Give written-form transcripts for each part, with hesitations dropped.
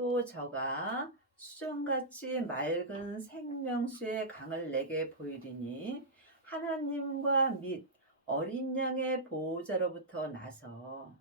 또 저가 수정같이 맑은 생명수의 강을 내게 보이리니 하나님과 및 어린 양의 보호자로부터 나서.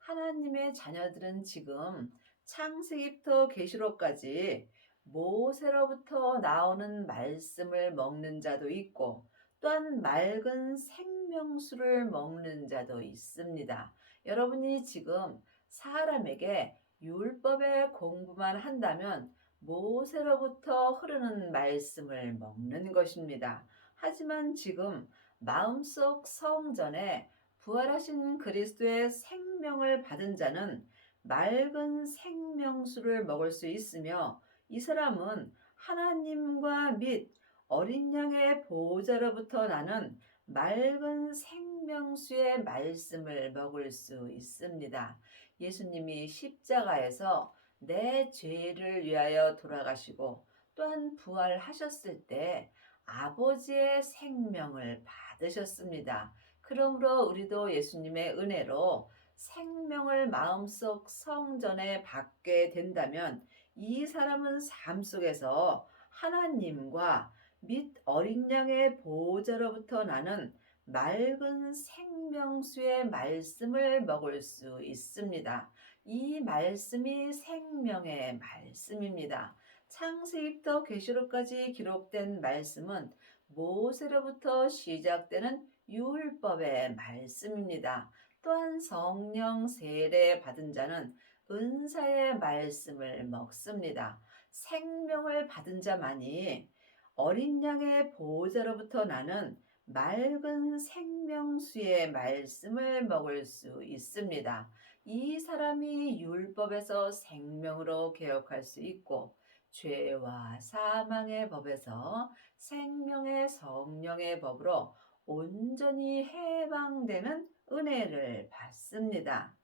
하나님의 자녀들은 지금 창세기부터 계시록까지 모세로부터 나오는 말씀을 먹는 자도 있고 또한 맑은 생명수를 먹는 자도 있습니다. 여러분이 지금 사람에게 율법의 공부만 한다면 모세로부터 흐르는 말씀을 먹는 것입니다. 하지만 지금 마음속 성전에 부활하신 그리스도의 생명을 받은 자는 맑은 생명수를 먹을 수 있으며 이 사람은 하나님과 및 어린 양의 보호자로부터 나는 맑은 생명수의 말씀을 먹을 수 있습니다. 예수님이 십자가에서 내 죄를 위하여 돌아가시고 또한 부활하셨을 때 아버지의 생명을 받으셨습니다. 그러므로 우리도 예수님의 은혜로 생명을 마음속 성전에 받게 된다면 이 사람은 삶 속에서 하나님과 및 어린 양의 보호자로부터 나는 맑은 생명수의 말씀을 먹을 수 있습니다. 이 말씀이 생명의 말씀입니다. 창세기부터 계시록까지 기록된 말씀은 모세로부터 시작되는 율법의 말씀입니다. 또한 성령 세례 받은 자는 은사의 말씀을 먹습니다. 생명을 받은 자만이 어린 양의 보호자로부터 나는 맑은 생명수의 말씀을 먹을 수 있습니다. 이 사람이 율법에서 생명으로 개혁할 수 있고 죄와 사망의 법에서 생명의 성령의 법으로 온전히 해방되는 은혜를 받습니다.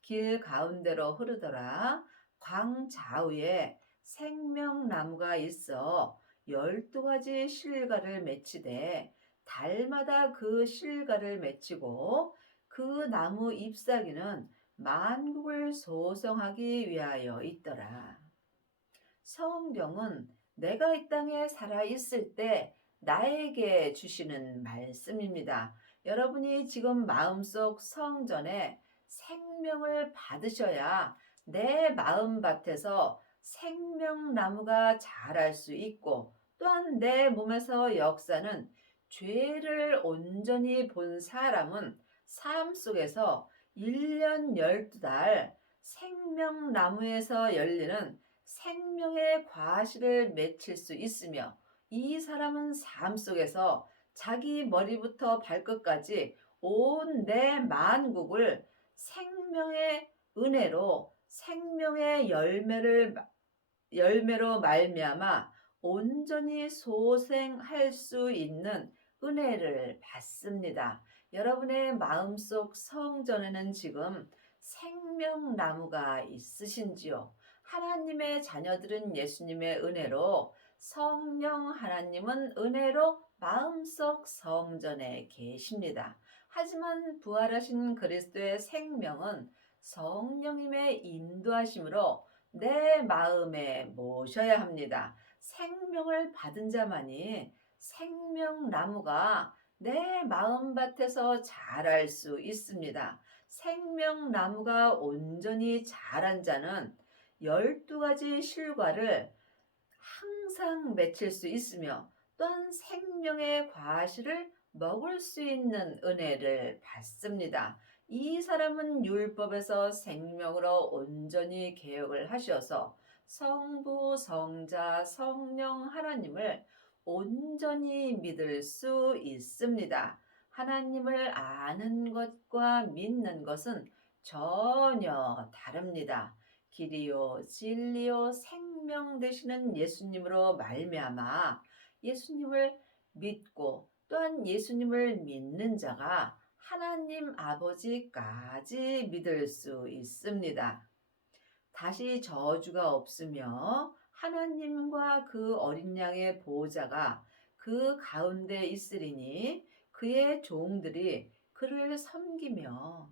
길 가운데로 흐르더라. 광 좌우에 생명나무가 있어 12가지 실과를 맺히되 달마다 그 실과를 맺히고 그 나무 잎사귀는 만국을 소성하기 위하여 있더라. 성경은 내가 이 땅에 살아 있을 때 나에게 주시는 말씀입니다. 여러분이 지금 마음속 성전에 생명을 받으셔야 내 마음밭에서 생명나무가 자랄 수 있고 또한 내 몸에서 역사는 죄를 온전히 본 사람은 삶 속에서 1년 12달 생명나무에서 열리는 생명의 과실을 맺힐 수 있으며 이 사람은 삶 속에서 자기 머리부터 발끝까지 온 내 만국을 생명의 은혜로 생명의 열매로 말미암아 온전히 소생할 수 있는 은혜를 받습니다. 여러분의 마음속 성전에는 지금 생명나무가 있으신지요? 하나님의 자녀들은 예수님의 은혜로, 성령 하나님은 은혜로 마음속 성전에 계십니다. 하지만 부활하신 그리스도의 생명은 성령님의 인도하심으로 내 마음에 모셔야 합니다. 생명을 받은 자만이 생명나무가 내 마음밭에서 자랄 수 있습니다. 생명나무가 온전히 자란 자는 12가지 실과를 항상 맺힐 수 있으며 또한 생명의 과실을 먹을 수 있는 은혜를 받습니다. 이 사람은 율법에서 생명으로 온전히 개혁을 하셔서 성부, 성자, 성령 하나님을 온전히 믿을 수 있습니다. 하나님을 아는 것과 믿는 것은 전혀 다릅니다. 길이요 진리요 생명 되시는 예수님으로 말미암아 예수님을 믿고 또한 예수님을 믿는 자가 하나님 아버지까지 믿을 수 있습니다. 다시 저주가 없으며 하나님과 그 어린 양의 보호자가 그 가운데 있으리니 그의 종들이 그를 섬기며.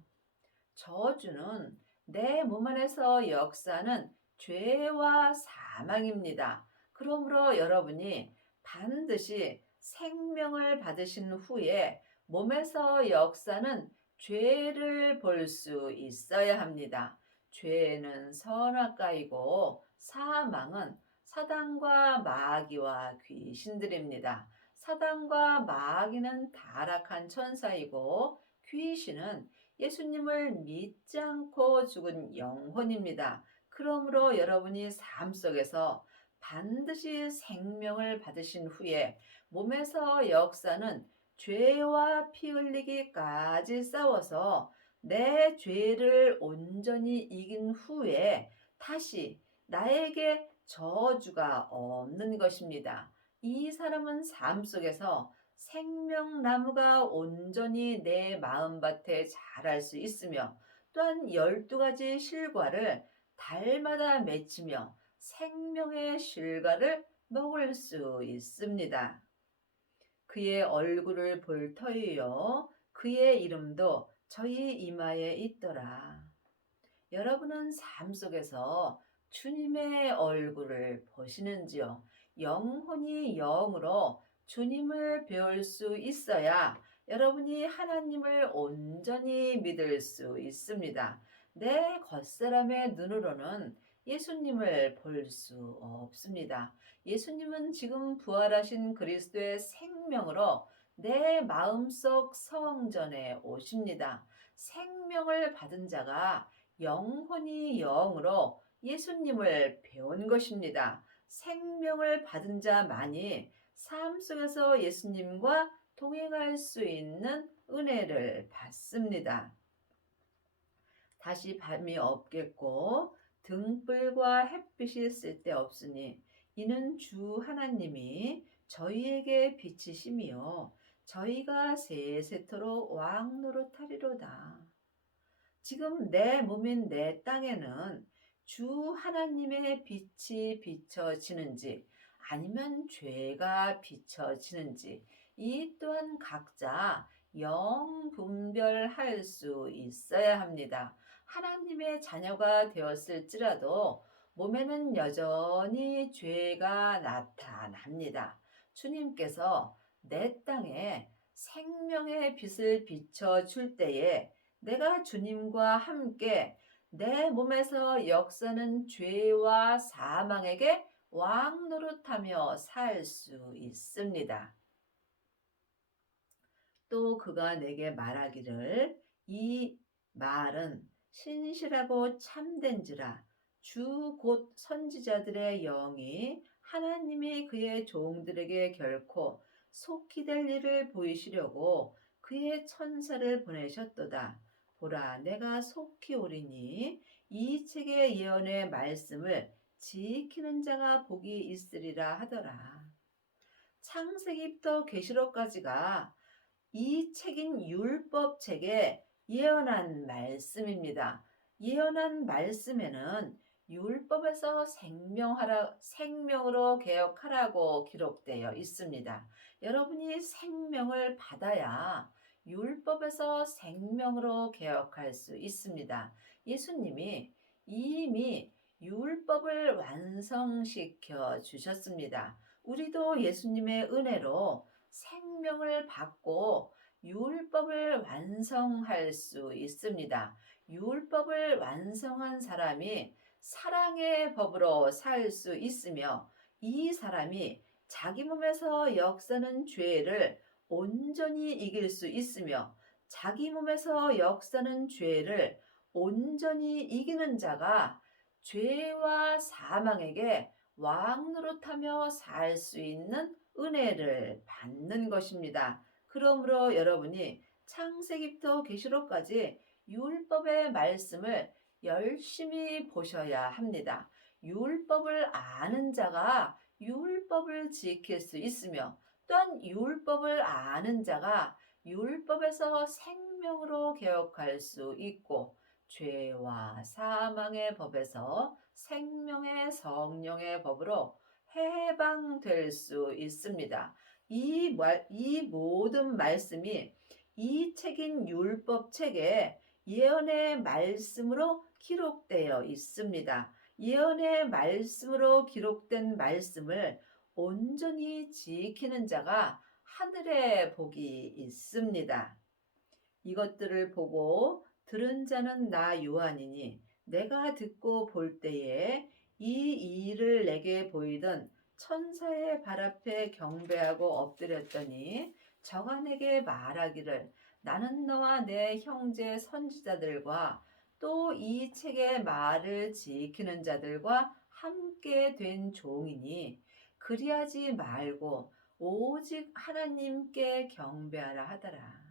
저주는 내 몸 안에서 역사는 죄와 사망입니다. 그러므로 여러분이 반드시 생명을 받으신 후에 몸에서 역사는 죄를 볼 수 있어야 합니다. 죄는 선악과이고 사망은 사단과 마귀와 귀신들입니다. 사단과 마귀는 타락한 천사이고 귀신은 예수님을 믿지 않고 죽은 영혼입니다. 그러므로 여러분이 삶 속에서 반드시 생명을 받으신 후에 몸에서 역사는 죄와 피 흘리기까지 싸워서 내 죄를 온전히 이긴 후에 다시 나에게 저주가 없는 것입니다. 이 사람은 삶 속에서 생명나무가 온전히 내 마음밭에 자랄 수 있으며 또한 12가지 실과를 달마다 맺히며 생명의 실과를 먹을 수 있습니다. 그의 얼굴을 볼 터이요 그의 이름도 저희 이마에 있더라. 여러분은 삶 속에서 주님의 얼굴을 보시는지요? 영혼이 영으로 주님을 배울 수 있어야 여러분이 하나님을 온전히 믿을 수 있습니다. 내 겉사람의 눈으로는 예수님을 볼 수 없습니다. 예수님은 지금 부활하신 그리스도의 생명으로 내 마음속 성전에 오십니다. 생명을 받은 자가 영혼이 영으로 예수님을 배운 것입니다. 생명을 받은 자만이 삶 속에서 예수님과 동행할 수 있는 은혜를 받습니다. 다시 밤이 없겠고 등불과 햇빛이 쓸데없으니 이는 주 하나님이 저희에게 빛이시며 저희가 세세토록 왕 노릇하리로다. 지금 내 몸인 내 땅에는 주 하나님의 빛이 비춰지는지 아니면 죄가 비춰지는지 이 또한 각자 영분별할 수 있어야 합니다. 하나님의 자녀가 되었을지라도 몸에는 여전히 죄가 나타납니다. 주님께서 내 땅에 생명의 빛을 비춰줄 때에 내가 주님과 함께 내 몸에서 역사는 죄와 사망에게 왕 노릇하며 살 수 있습니다. 또 그가 내게 말하기를 이 말은 신실하고 참된지라 주 곧 선지자들의 영이 하나님이 그의 종들에게 결코 속히 될 일을 보이시려고 그의 천사를 보내셨도다. 보라 내가 속히 오리니 이 책의 예언의 말씀을 지키는 자가 복이 있으리라 하더라. 창세기부터 계시록까지가 이 책인 율법책에 예언한 말씀입니다. 예언한 말씀에는 율법에서 생명으로 개혁하라고 기록되어 있습니다. 여러분이 생명을 받아야 율법에서 생명으로 개혁할 수 있습니다. 예수님이 이미 율법을 완성시켜 주셨습니다. 우리도 예수님의 은혜로 생명을 받고 율법을 완성할 수 있습니다. 율법을 완성한 사람이 사랑의 법으로 살 수 있으며 이 사람이 자기 몸에서 역사는 죄를 온전히 이길 수 있으며 자기 몸에서 역사는 죄를 온전히 이기는 자가 죄와 사망에게 왕 노릇하며 살 수 있는 은혜를 받는 것입니다. 그러므로 여러분이 창세기부터 계시록까지 율법의 말씀을 열심히 보셔야 합니다. 율법을 아는 자가 율법을 지킬 수 있으며 또한 율법을 아는 자가 율법에서 생명으로 개혁할 수 있고 죄와 사망의 법에서 생명의 성령의 법으로 해방될 수 있습니다. 이 모든 말씀이 이 책인 율법 책에 예언의 말씀으로 기록되어 있습니다. 예언의 말씀으로 기록된 말씀을 온전히 지키는 자가 하늘에 복이 있습니다. 이것들을 보고 들은 자는 나 요한이니 내가 듣고 볼 때에 이 일을 내게 보이던 천사의 발 앞에 경배하고 엎드렸더니 저가 내게 말하기를 나는 너와 내 형제 선지자들과 또 이 책의 말을 지키는 자들과 함께 된 종이니 그리하지 말고 오직 하나님께 경배하라 하더라.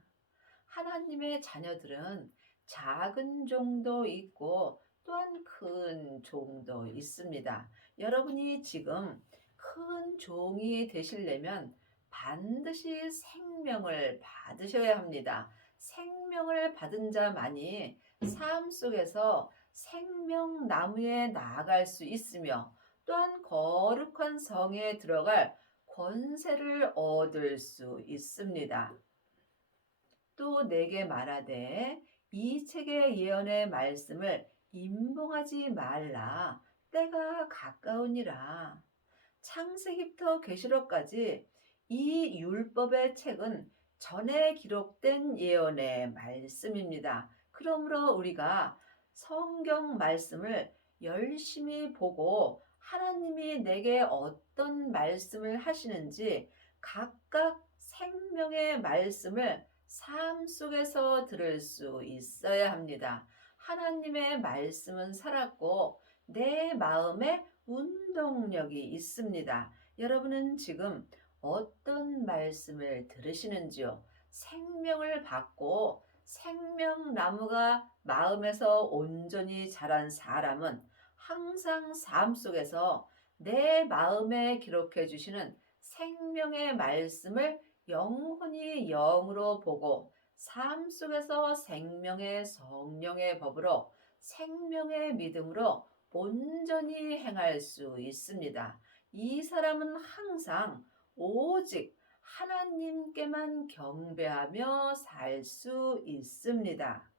하나님의 자녀들은 작은 종도 있고 또한 큰 종도 있습니다. 여러분이 지금 큰 종이 되시려면 반드시 생명을 받으셔야 합니다. 생명을 받은 자만이 삶 속에서 생명나무에 나아갈 수 있으며 또한 거룩한 성에 들어갈 권세를 얻을 수 있습니다. 또 내게 말하되 이 책의 예언의 말씀을 임봉하지 말라. 때가 가까우니라. 창세기부터 계시록까지 이 율법의 책은 전에 기록된 예언의 말씀입니다. 그러므로 우리가 성경 말씀을 열심히 보고 하나님이 내게 어떤 말씀을 하시는지 각각 생명의 말씀을 삶 속에서 들을 수 있어야 합니다. 하나님의 말씀은 살았고 내 마음에 운동력이 있습니다. 여러분은 지금 어떤 말씀을 들으시는지요? 생명을 받고 생명나무가 마음에서 온전히 자란 사람은 항상 삶 속에서 내 마음에 기록해 주시는 생명의 말씀을 영혼이 영으로 보고 삶 속에서 생명의 성령의 법으로 생명의 믿음으로 온전히 행할 수 있습니다. 이 사람은 항상 오직 하나님께만 경배하며 살 수 있습니다.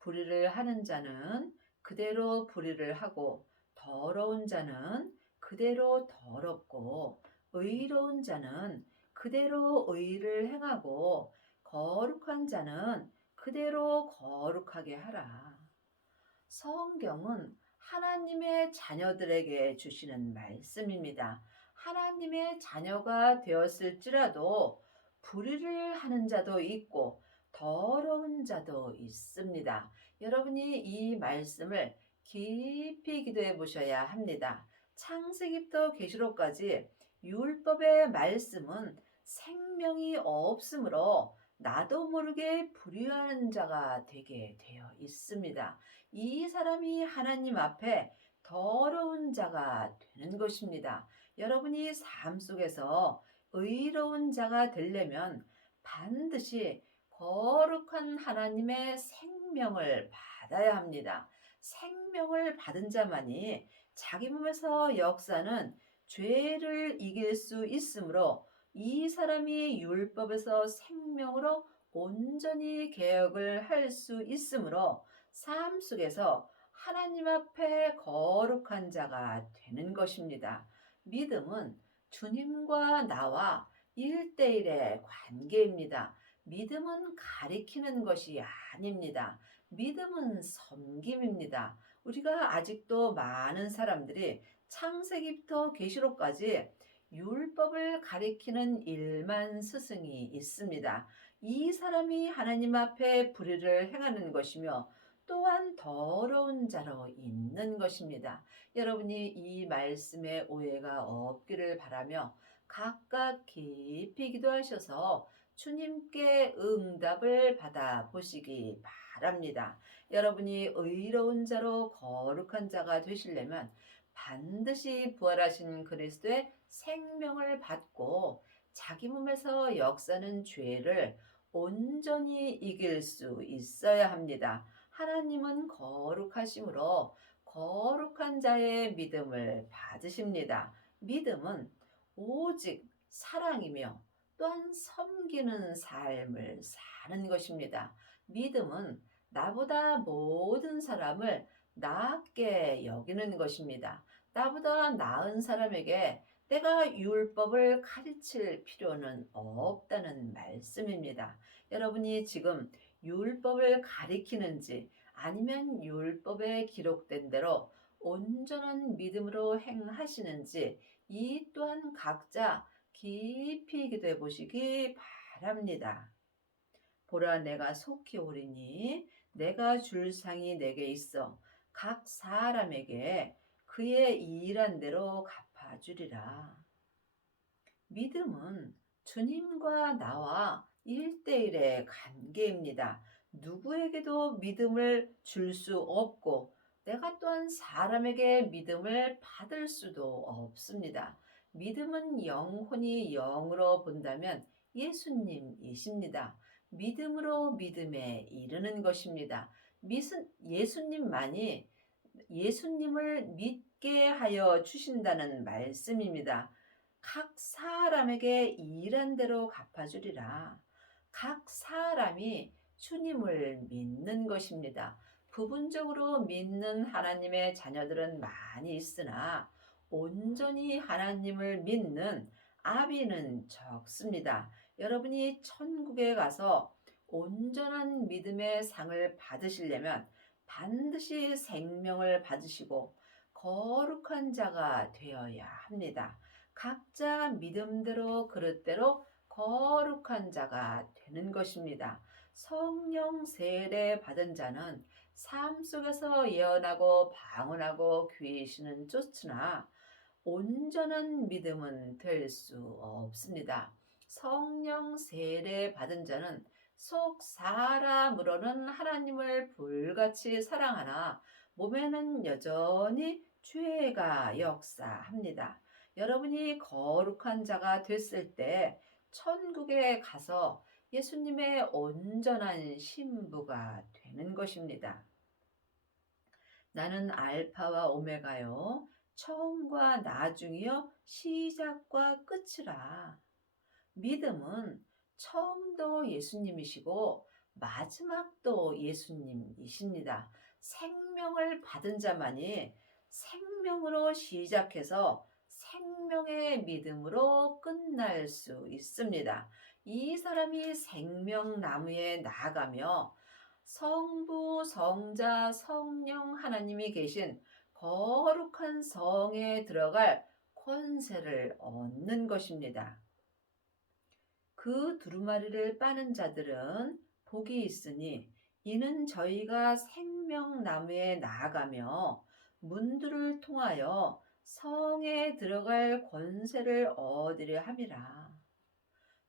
불의를 하는 자는 그대로 불의를 하고 더러운 자는 그대로 더럽고 의로운 자는 그대로 의를 행하고 거룩한 자는 그대로 거룩하게 하라. 성경은 하나님의 자녀들에게 주시는 말씀입니다. 하나님의 자녀가 되었을지라도 불의를 하는 자도 있고 더러운 자도 있습니다. 여러분이 이 말씀을 깊이 기도해 보셔야 합니다. 창세기부터 계시록까지 율법의 말씀은 생명이 없으므로 나도 모르게 불의하는 자가 되게 되어 있습니다. 이 사람이 하나님 앞에 더러운 자가 되는 것입니다. 여러분이 삶 속에서 의로운 자가 되려면 반드시 거룩한 하나님의 생명을 받아야 합니다. 생명을 받은 자만이 자기 몸에서 역사는 죄를 이길 수 있으므로 이 사람이 율법에서 생명으로 온전히 개혁을 할 수 있으므로 삶 속에서 하나님 앞에 거룩한 자가 되는 것입니다. 믿음은 주님과 나와 1대1의 관계입니다. 믿음은 가리키는 것이 아닙니다. 믿음은 섬김입니다. 우리가 아직도 많은 사람들이 창세기부터 계시록까지 율법을 가리키는 일만 스승이 있습니다. 이 사람이 하나님 앞에 불의를 행하는 것이며 또한 더러운 자로 있는 것입니다. 여러분이 이 말씀에 오해가 없기를 바라며 각각 깊이 기도하셔서 주님께 응답을 받아 보시기 바랍니다. 여러분이 의로운 자로 거룩한 자가 되시려면 반드시 부활하신 그리스도의 생명을 받고 자기 몸에서 역사는 죄를 온전히 이길 수 있어야 합니다. 하나님은 거룩하심으로 거룩한 자의 믿음을 받으십니다. 믿음은 오직 사랑이며 또한 섬기는 삶을 사는 것입니다. 믿음은 나보다 모든 사람을 낮게 여기는 것입니다. 나보다 나은 사람에게 내가 율법을 가르칠 필요는 없다는 말씀입니다. 여러분이 지금 율법을 가리키는지 아니면 율법에 기록된 대로 온전한 믿음으로 행하시는지 이 또한 각자 깊이 기도해 보시기 바랍니다. 보라 내가 속히 오리니 내가 줄 상이 내게 있어 각 사람에게 그의 일한 대로 갚아주리라. 믿음은 주님과 나와 1대1의 관계입니다. 누구에게도 믿음을 줄 수 없고 내가 또한 사람에게 믿음을 받을 수도 없습니다. 믿음은 영혼이 영으로 본다면 예수님이십니다. 믿음으로 믿음에 이르는 것입니다. 예수님만이 예수님을 믿게 하여 주신다는 말씀입니다. 각 사람에게 일한 대로 갚아주리라. 각 사람이 주님을 믿는 것입니다. 부분적으로 믿는 하나님의 자녀들은 많이 있으나 온전히 하나님을 믿는 아비는 적습니다. 여러분이 천국에 가서 온전한 믿음의 상을 받으시려면 반드시 생명을 받으시고 거룩한 자가 되어야 합니다. 각자 믿음대로 그릇대로 거룩한 자가 되는 것입니다. 성령 세례 받은 자는 삶 속에서 예언하고 방언하고 귀신은 쫓으나 온전한 믿음은 될 수 없습니다. 성령 세례 받은 자는 속 사람으로는 하나님을 불같이 사랑하나 몸에는 여전히 죄가 역사합니다. 여러분이 거룩한 자가 됐을 때 천국에 가서 예수님의 온전한 신부가 되는 것입니다. 나는 알파와 오메가요, 처음과 나중이요, 시작과 끝이라. 믿음은 처음도 예수님이시고 마지막도 예수님이십니다. 생명을 받은 자만이 생명으로 시작해서 생명의 믿음으로 끝날 수 있습니다. 이 사람이 생명나무에 나아가며 성부, 성자, 성령 하나님이 계신 거룩한 성에 들어갈 권세를 얻는 것입니다. 그 두루마리를 빠는 자들은 복이 있으니 이는 저희가 생명나무에 나아가며 문들을 통하여 성에 들어갈 권세를 얻으려 함이라.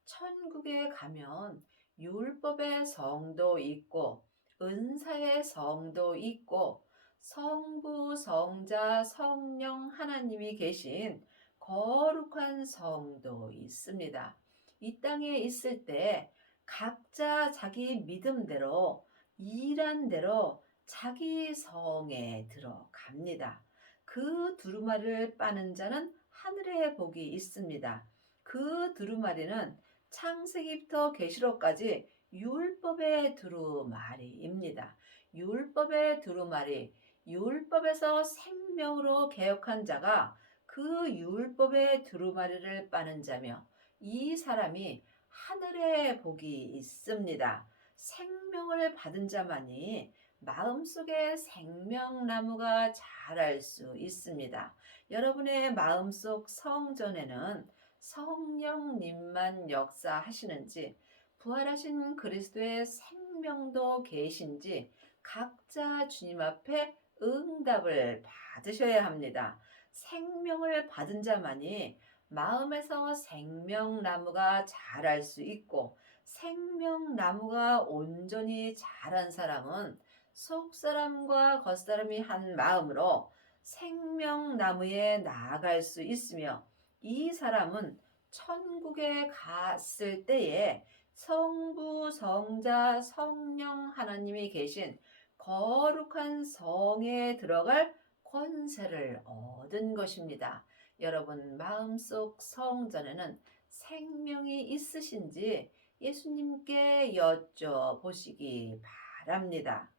천국에 가면 율법의 성도 있고 은사의 성도 있고 성부, 성자, 성령 하나님이 계신 거룩한 성도 있습니다. 이 땅에 있을 때 각자 자기 믿음대로 일한 대로 자기 성에 들어갑니다. 그 두루마리를 빠는 자는 하늘의 복이 있습니다. 그 두루마리는 창세기부터 계시록까지 율법의 두루마리입니다. 율법의 두루마리, 율법에서 생명으로 개혁한 자가 그 율법의 두루마리를 빠는 자며 이 사람이 하늘의 복이 있습니다. 생명을 받은 자만이 마음속에 생명나무가 자랄 수 있습니다. 여러분의 마음속 성전에는 성령님만 역사하시는지 부활하신 그리스도의 생명도 계신지 각자 주님 앞에 응답을 받으셔야 합니다. 생명을 받은 자만이 마음에서 생명나무가 자랄 수 있고 생명나무가 온전히 자란 사람은 속사람과 겉사람이 한 마음으로 생명나무에 나아갈 수 있으며 이 사람은 천국에 갔을 때에 성부, 성자, 성령 하나님이 계신 거룩한 성에 들어갈 권세를 얻은 것입니다. 여러분 마음속 성전에는 생명이 있으신지 예수님께 여쭤보시기 바랍니다.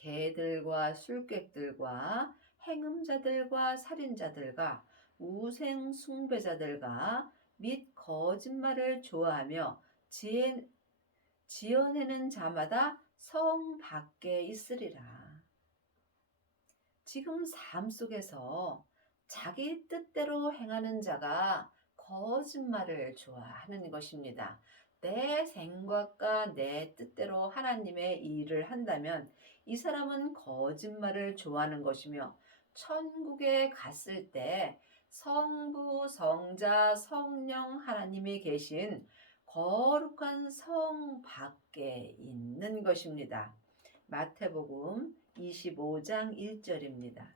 개들과 술객들과 행음자들과 살인자들과 우생 숭배자들과 및 거짓말을 좋아하며 지어내는 자마다 성 밖에 있으리라. 지금 삶 속에서 자기 뜻대로 행하는 자가 거짓말을 좋아하는 것입니다. 내 생각과 내 뜻대로 하나님의 일을 한다면 이 사람은 거짓말을 좋아하는 것이며 천국에 갔을 때 성부, 성자, 성령 하나님이 계신 거룩한 성 밖에 있는 것입니다. 마태복음 25장 1절입니다.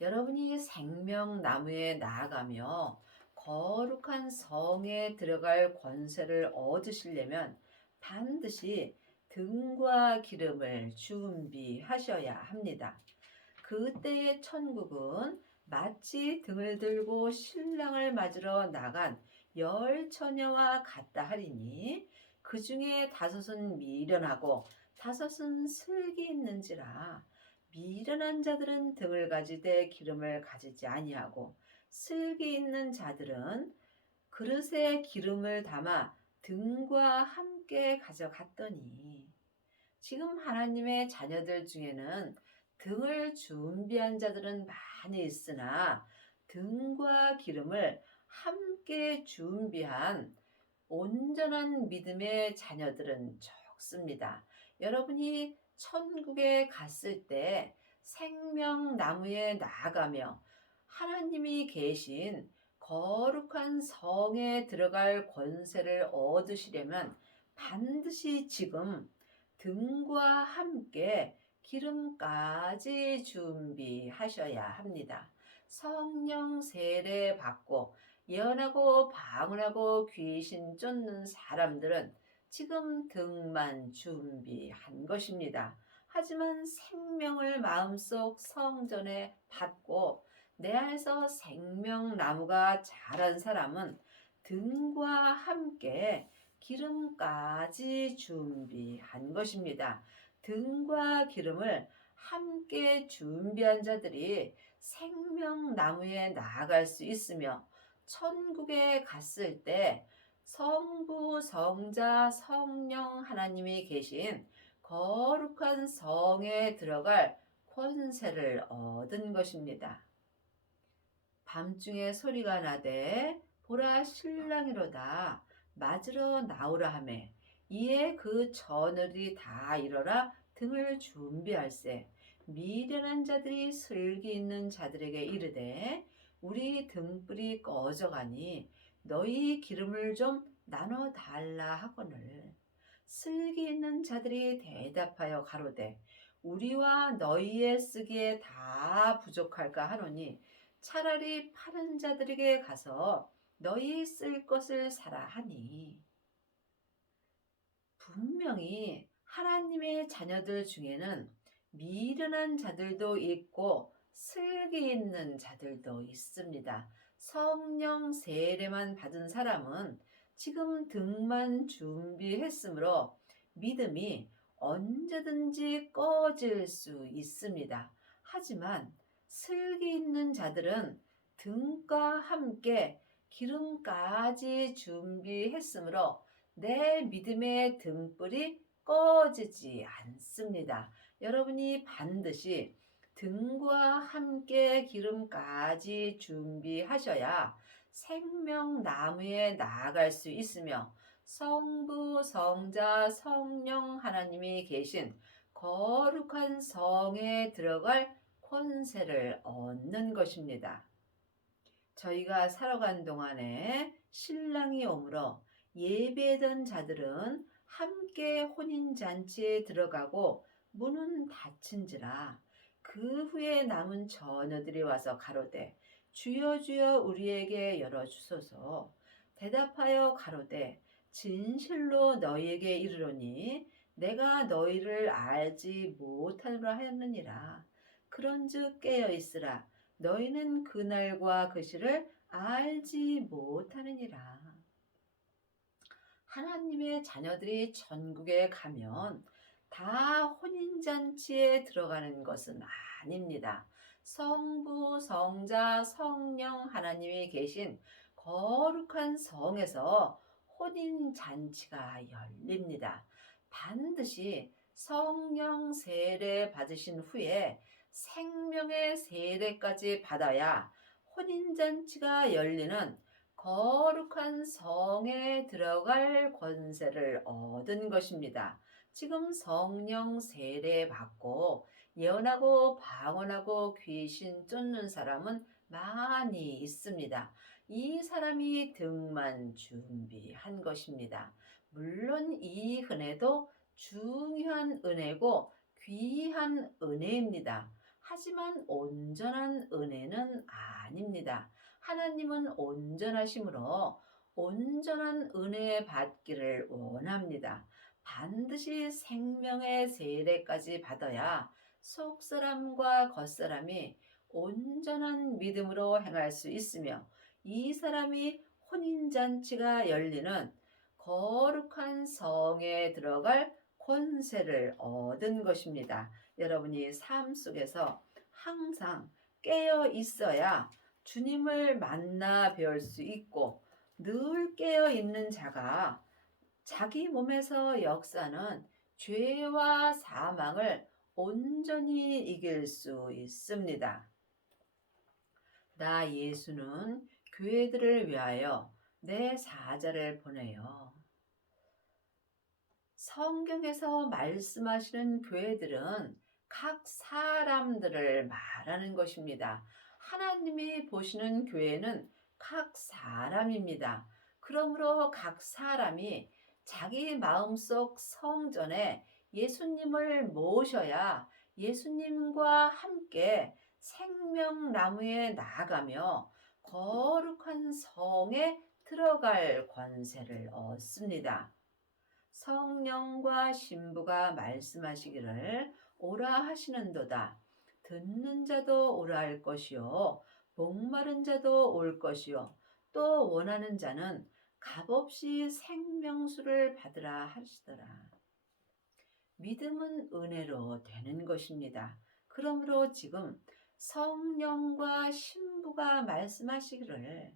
여러분이 생명나무에 나아가며 거룩한 성에 들어갈 권세를 얻으시려면 반드시 등과 기름을 준비하셔야 합니다. 그때의 천국은 마치 등을 들고 신랑을 맞으러 나간 10처녀와 같다 하리니 그 중에 5은 미련하고 5은 슬기 있는지라. 미련한 자들은 등을 가지되 기름을 가지지 아니하고 슬기 있는 자들은 그릇에 기름을 담아 등과 함께 가져갔더니. 지금 하나님의 자녀들 중에는 등을 준비한 자들은 많이 있으나 등과 기름을 함께 준비한 온전한 믿음의 자녀들은 적습니다. 여러분이 천국에 갔을 때 생명나무에 나아가며 하나님이 계신 거룩한 성에 들어갈 권세를 얻으시려면 반드시 지금 등과 함께 기름까지 준비하셔야 합니다. 성령 세례 받고 예언하고 방언하고 귀신 쫓는 사람들은 지금 등만 준비한 것입니다. 하지만 생명을 마음속 성전에 받고 내 안에서 생명나무가 자란 사람은 등과 함께 기름까지 준비한 것입니다. 등과 기름을 함께 준비한 자들이 생명나무에 나아갈 수 있으며 천국에 갔을 때 성부, 성자, 성령 하나님이 계신 거룩한 성에 들어갈 권세를 얻은 것입니다. 밤중에 소리가 나되 보라 신랑이로다 맞으러 나오라 하매 이에 그 처녀들이 다 일어나 등을 준비할세. 미련한 자들이 슬기 있는 자들에게 이르되 우리 등불이 꺼져가니 너희 기름을 좀 나눠 달라 하거늘. 슬기 있는 자들이 대답하여 가로되 우리와 너희의 쓰기에 다 부족할까 하노니 차라리 파는 자들에게 가서 너희 쓸 것을 사라 하니. 분명히 하나님의 자녀들 중에는 미련한 자들도 있고 슬기 있는 자들도 있습니다. 성령 세례만 받은 사람은 지금 등만 준비했으므로 믿음이 언제든지 꺼질 수 있습니다. 하지만 슬기 있는 자들은 등과 함께 기름까지 준비했으므로 내 믿음의 등불이 꺼지지 않습니다. 여러분이 반드시 등과 함께 기름까지 준비하셔야 생명나무에 나아갈 수 있으며 성부, 성자, 성령 하나님이 계신 거룩한 성에 들어갈 권세를 얻는 것입니다. 저희가 살아간 동안에 신랑이 오므로 예배던 자들은 함께 혼인잔치에 들어가고 문은 닫힌지라. 그 후에 남은 처녀들이 와서 가로되 주여 주여 우리에게 열어주소서. 대답하여 가로되 진실로 너희에게 이르노니 내가 너희를 알지 못하노라 하였느니라. 그런즉 깨어있으라. 너희는 그날과 그 시를 알지 못하느니라. 하나님의 자녀들이 천국에 가면 다 혼인잔치에 들어가는 것은 아닙니다. 성부, 성자, 성령 하나님이 계신 거룩한 성에서 혼인잔치가 열립니다. 반드시 성령 세례 받으신 후에 생명의 세례까지 받아야 혼인잔치가 열리는 거룩한 성에 들어갈 권세를 얻은 것입니다. 지금 성령 세례 받고 예언하고 방언하고 귀신 쫓는 사람은 많이 있습니다. 이 사람이 등만 준비한 것입니다. 물론 이 은혜도 중요한 은혜고 귀한 은혜입니다. 하지만 온전한 은혜는 아닙니다. 하나님은 온전하심으로 온전한 은혜 받기를 원합니다. 반드시 생명의 세례까지 받아야 속사람과 겉사람이 온전한 믿음으로 행할 수 있으며 이 사람이 혼인잔치가 열리는 거룩한 성에 들어갈 권세를 얻은 것입니다. 여러분이 삶 속에서 항상 깨어 있어야 주님을 만나 뵐 수 있고 늘 깨어 있는 자가 자기 몸에서 역사는 죄와 사망을 온전히 이길 수 있습니다. 나 예수는 교회들을 위하여 내 사자를 보내요. 성경에서 말씀하시는 교회들은 각 사람들을 말하는 것입니다. 하나님이 보시는 교회는 각 사람입니다. 그러므로 각 사람이 자기 마음속 성전에 예수님을 모셔야 예수님과 함께 생명나무에 나아가며 거룩한 성에 들어갈 권세를 얻습니다. 성령과 신부가 말씀하시기를 오라 하시는도다. 듣는 자도 오라 할 것이요 목마른 자도 올 것이요 또 원하는 자는 값없이 생명수를 받으라 하시더라. 믿음은 은혜로 되는 것입니다. 그러므로 지금 성령과 신부가 말씀하시기를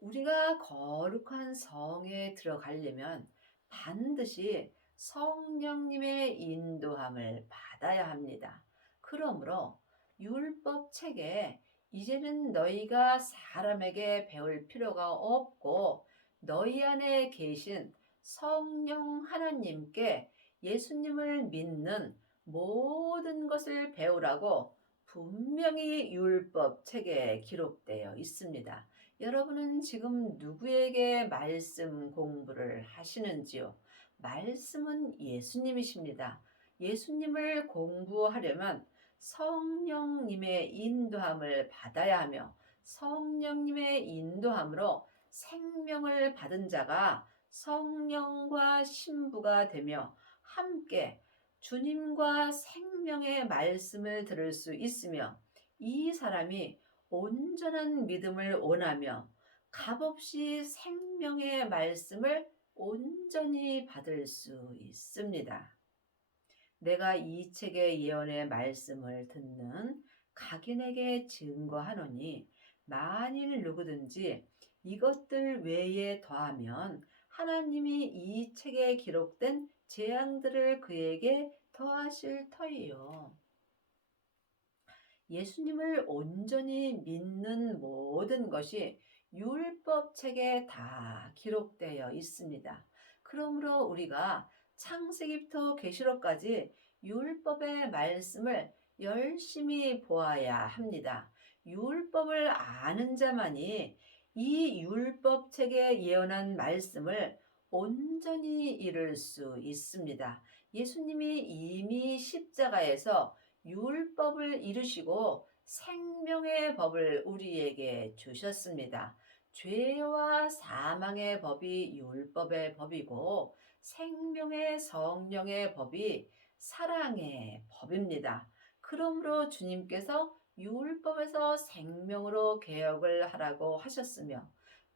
우리가 거룩한 성에 들어가려면 반드시 성령님의 인도함을 받아야 합니다. 그러므로 율법 책에 이제는 너희가 사람에게 배울 필요가 없고 너희 안에 계신 성령 하나님께 예수님을 믿는 모든 것을 배우라고 분명히 율법 책에 기록되어 있습니다. 여러분은 지금 누구에게 말씀 공부를 하시는지요? 말씀은 예수님이십니다. 예수님을 공부하려면 성령님의 인도함을 받아야 하며 성령님의 인도함으로 생명을 받은 자가 성령과 신부가 되며 함께 주님과 생명의 말씀을 들을 수 있으며 이 사람이 온전한 믿음을 원하며 값없이 생명의 말씀을 온전히 받을 수 있습니다. 내가 이 책의 예언의 말씀을 듣는 각인에게 증거하노니 만일 누구든지 이것들 외에 더하면 하나님이 이 책에 기록된 재앙들을 그에게 더하실 터이요. 예수님을 온전히 믿는 모든 것이 율법 책에 다 기록되어 있습니다. 그러므로 우리가 창세기부터 계시록까지 율법의 말씀을 열심히 보아야 합니다. 율법을 아는 자만이 이 율법 책에 예언한 말씀을 온전히 이룰 수 있습니다. 예수님이 이미 십자가에서 율법을 이루시고 생명의 법을 우리에게 주셨습니다. 죄와 사망의 법이 율법의 법이고 생명의 성령의 법이 사랑의 법입니다. 그러므로 주님께서 율법에서 생명으로 개혁을 하라고 하셨으며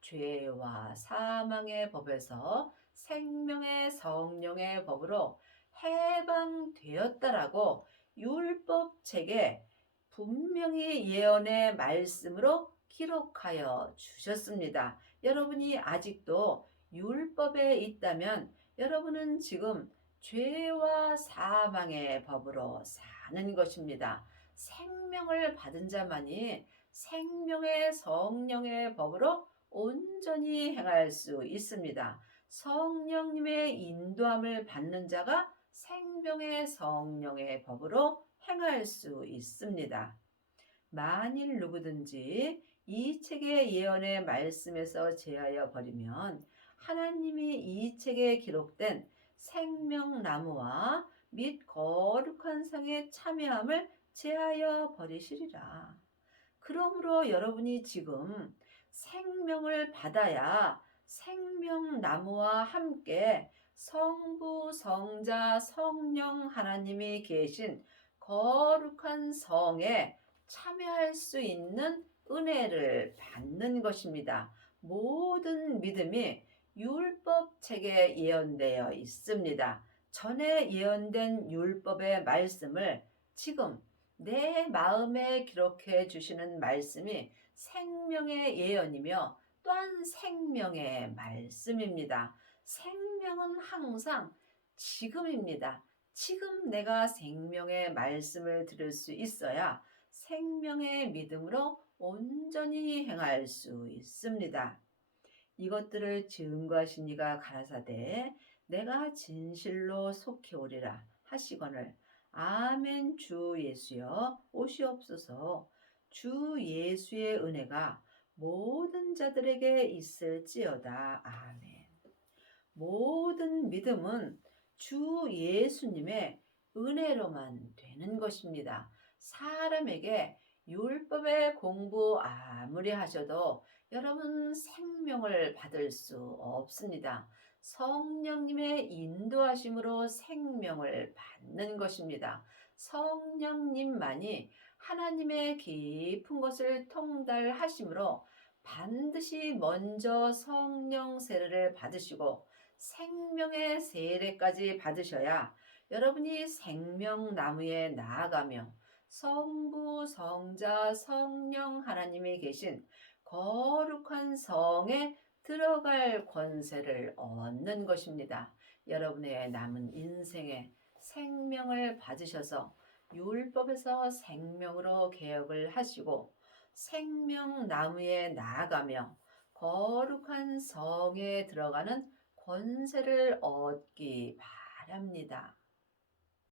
죄와 사망의 법에서 생명의 성령의 법으로 해방되었다라고 율법책에 분명히 예언의 말씀으로 기록하여 주셨습니다. 여러분이 아직도 율법에 있다면 여러분은 지금 죄와 사망의 법으로 사는 것입니다. 생명을 받은 자만이 생명의 성령의 법으로 온전히 행할 수 있습니다. 성령님의 인도함을 받는 자가 생명의 성령의 법으로 행할 수 있습니다. 만일 누구든지 이 책의 예언의 말씀에서 제하여 버리면 하나님이 이 책에 기록된 생명나무와 및 거룩한 성의 참여함을 제하여 버리시리라. 그러므로 여러분이 지금 생명을 받아야 생명나무와 함께 성부, 성자, 성령 하나님이 계신 거룩한 성에 참여할 수 있는 은혜를 받는 것입니다. 모든 믿음이 율법책에 예언되어 있습니다. 전에 예언된 율법의 말씀을 지금 내 마음에 기록해 주시는 말씀이 생명의 예언이며 또한 생명의 말씀입니다. 생명은 항상 지금입니다. 지금 내가 생명의 말씀을 들을 수 있어야 생명의 믿음으로 온전히 행할 수 있습니다. 이것들을 증거하신 이가 가라사대 내가 진실로 속히 오리라 하시거늘 아멘. 주 예수여 오시옵소서. 주 예수의 은혜가 모든 자들에게 있을지어다. 아멘. 모든 믿음은 주 예수님의 은혜로만 되는 것입니다. 사람에게 율법의 공부 아무리 하셔도 여러분 생명을 받을 수 없습니다. 성령님의 인도하심으로 생명을 받는 것입니다. 성령님만이 하나님의 깊은 것을 통달하심으로 반드시 먼저 성령 세례를 받으시고 생명의 세례까지 받으셔야 여러분이 생명나무에 나아가며 성부, 성자, 성령 하나님이 계신 거룩한 성에 들어갈 권세를 얻는 것입니다. 여러분의 남은 인생에 생명을 받으셔서 율법에서 생명으로 개혁을 하시고 생명나무에 나아가며 거룩한 성에 들어가는 권세를 얻기 바랍니다.